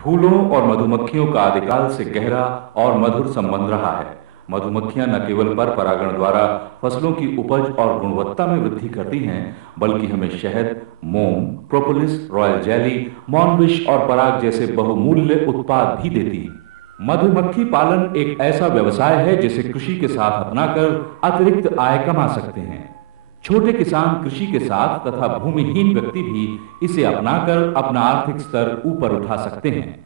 फूलों और मधुमक्खियों का आदिकाल से गहरा और मधुर संबंध रहा है। मधुमक्खियां न केवल पर परागण द्वारा फसलों की उपज और गुणवत्ता में वृद्धि करती हैं, बल्कि हमें शहद, मोम, प्रोपोलिस, रॉयल जेली, मॉनविश और पराग जैसे बहुमूल्य उत्पाद भी देती हैं। मधुमक्खी पालन एक ऐसा व्यवसाय है जिसे कृषि के साथ अपनाकर अतिरिक्त आय कमा सकते हैं। छोटे किसान कृषि के साथ तथा भूमिहीन व्यक्ति भी इसे अपनाकर अपना आर्थिक स्तर ऊपर उठा सकते हैं।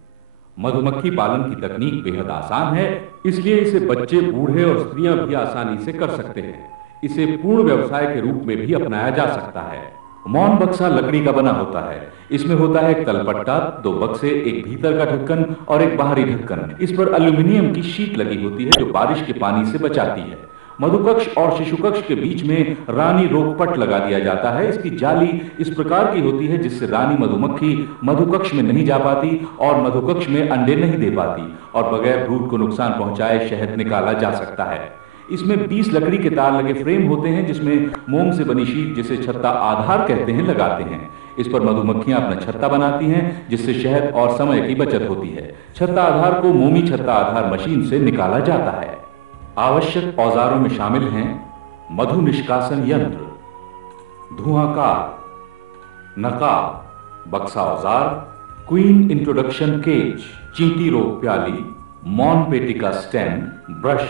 मधुमक्खी पालन की तकनीक बेहद आसान है, इसलिए इसे बच्चे, बूढ़े और स्त्रियां भी आसानी से कर सकते हैं। इसे पूर्ण व्यवसाय के रूप में भी अपनाया जा सकता है। मौन बक्सा लकड़ी का बना होता है। इसमें होता है एक तलपट्टा, दो बक्से, एक भीतर का ढक्कन और एक बाहरी ढक्कन। इस पर एल्यूमिनियम की शीट लगी होती है जो बारिश के पानी से बचाती है। मधुकक्ष और शिशु कक्ष के बीच में रानी रोकपट लगा दिया जाता है। इसकी जाली इस प्रकार की होती है जिससे रानी मधुमक्खी मधुकक्ष में नहीं जा पाती और मधुकक्ष में अंडे नहीं दे पाती और बगैर ब्रूड को नुकसान पहुंचाए शहद निकाला जा सकता है। इसमें 20 लकड़ी के तार लगे फ्रेम होते हैं जिसमें मोम से बनी शीट, जिसे छत्ता आधार कहते हैं, लगाते हैं। इस पर मधुमक्खियां अपना छत्ता बनाती हैं जिससे शहद और समय की बचत होती है। छत्ता आधार को मोमी छत्ता आधार मशीन से निकाला जाता है। आवश्यक औजारों में शामिल हैं मधु निष्कासन यंत्र, धुआंकार, नकाब, बक्सा औजार, क्वीन इंट्रोडक्शन केज, चींटी रोक प्याली, मौन पेटी का स्टैंड, ब्रश,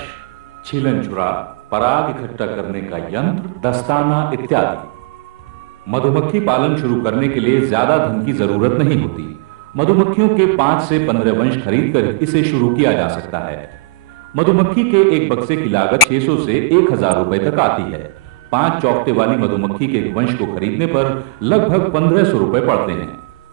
छीलन छुरा, पराग इकट्ठा करने का यंत्र, दस्ताना इत्यादि। मधुमक्खी पालन शुरू करने के लिए ज्यादा धन की जरूरत नहीं होती। मधुमक्खियों के 5 से 15 वंश खरीदकर इसे शुरू किया जा सकता है। मधुमक्खी के एक बक्से की लागत 600 से 1000 रुपए तक आती है। 5 चौकटे वाली मधुमक्खी के एक वंश को खरीदने पर लगभग 1500 रुपए पड़ते हैं।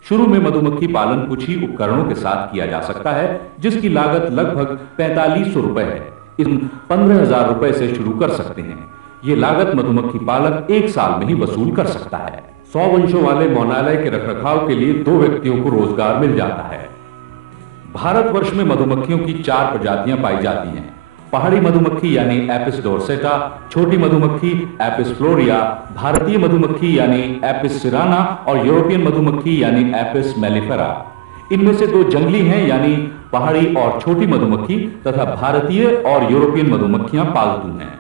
शुरू में मधुमक्खी पालन कुछ ही उपकरणों के साथ किया जा सकता है जिसकी लागत लगभग 4500 रुपए है। इन 15000 रुपए से शुरू कर सकते हैं। ये लागत मधुमक्खी पालक 1 साल में ही वसूल कर सकता है। 100 वंशों वाले मौनालय के रखरखाव के लिए 2 व्यक्तियों को रोजगार मिल जाता है। भारतवर्ष में मधुमक्खियों की 4 प्रजातियां पाई जाती हैं। पहाड़ी मधुमक्खी यानी एपिस डोर्सेटा, छोटी मधुमक्खी एपिस फ्लोरिया, भारतीय मधुमक्खी यानी एपिस सिराना और यूरोपियन मधुमक्खी यानी एपिस मेलिफेरा। इनमें से 2 जंगली हैं यानी पहाड़ी और छोटी मधुमक्खी, तथा भारतीय और यूरोपियन मधुमक्खियां पालतू हैं।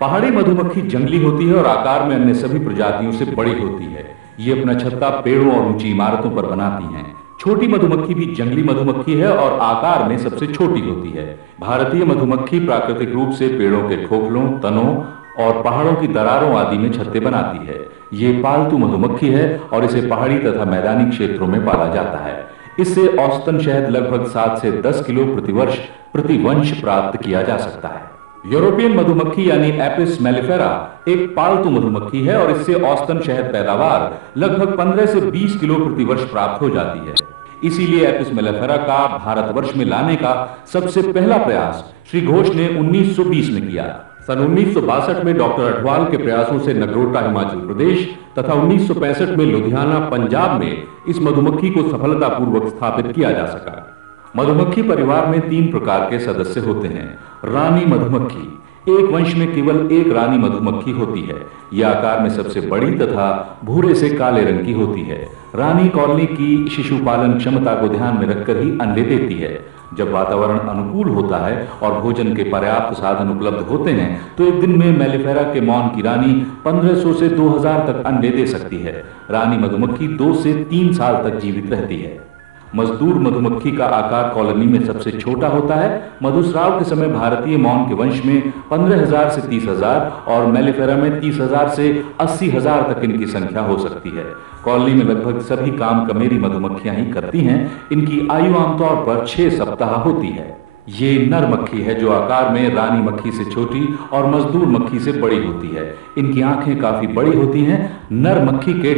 पहाड़ी मधुमक्खी जंगली होती है और आकार में अन्य सभी प्रजातियों से बड़ी होती है। ये अपना छत्ता पेड़ों और ऊंची इमारतों पर बनाती हैं। छोटी मधुमक्खी भी जंगली मधुमक्खी है और आकार में सबसे छोटी होती है। भारतीय मधुमक्खी प्राकृतिक रूप से पेड़ों के खोखलों, तनों और पहाड़ों की दरारों आदि में छत्ते बनाती है। ये पालतू मधुमक्खी है और इसे पहाड़ी तथा मैदानी क्षेत्रों में पाला जाता है। इससे औसतन शहद लगभग 7 से 10 किलो प्रतिवर्ष प्रति वंश प्राप्त किया जा सकता है। यूरोपियन मधुमक्खी यानी एपिस मेलिफेरा एक पालतू मधुमक्खी है और इससे औसतन शहद पैदावार लगभग 15 से 20 किलो प्रति वर्ष प्राप्त हो जाती है। इसीलिए एपिस मेलिफेरा का भारतवर्ष में लाने का सबसे पहला प्रयास श्री घोष ने 1920 में किया। सन 1962 में डॉक्टर अठवाल के प्रयासों से नगरोटा हिमाचल प्रदेश तथा 1965 में लुधियाना पंजाब में इस मधुमक्खी को सफलतापूर्वक स्थापित किया जा सका। मधुमक्खी परिवार में 3 प्रकार के सदस्य होते हैं। रानी मधुमक्खी, एक वंश में केवल एक रानी मधुमक्खी होती है। यह आकार में सबसे बड़ी तथा भूरे से काले रंग की होती है। रानी कॉलोनी की शिशुपालन क्षमता को ध्यान में रखकर ही अंडे देती है। जब वातावरण अनुकूल होता है और भोजन के पर्याप्त साधन उपलब्ध होते हैं तो एक दिन में मेलिफेरा के मौन की रानी 1500 से 2000 तक अंडे दे सकती है। रानी मधुमक्खी 2 से 3 साल तक जीवित रहती है। मजदूर मधुमक्खी का आकार कॉलोनी में सबसे छोटा होता है। मधुस्राव के समय भारतीय मौन के वंश में 15000 से 30000 और मेलिफेरा में 30000 से 80000 तक इनकी संख्या हो सकती है। कॉलोनी में लगभग सभी काम कमेरी मधुमक्खियां ही करती हैं। इनकी आयु आमतौर पर 6 सप्ताह होती है। ये नर मक्खी है जो आकार में रानी मक्खी से छोटी और मजदूर मक्खी से बड़ी होती है। इनकी आंखें काफी बड़ी होती हैं। नर मक्खी के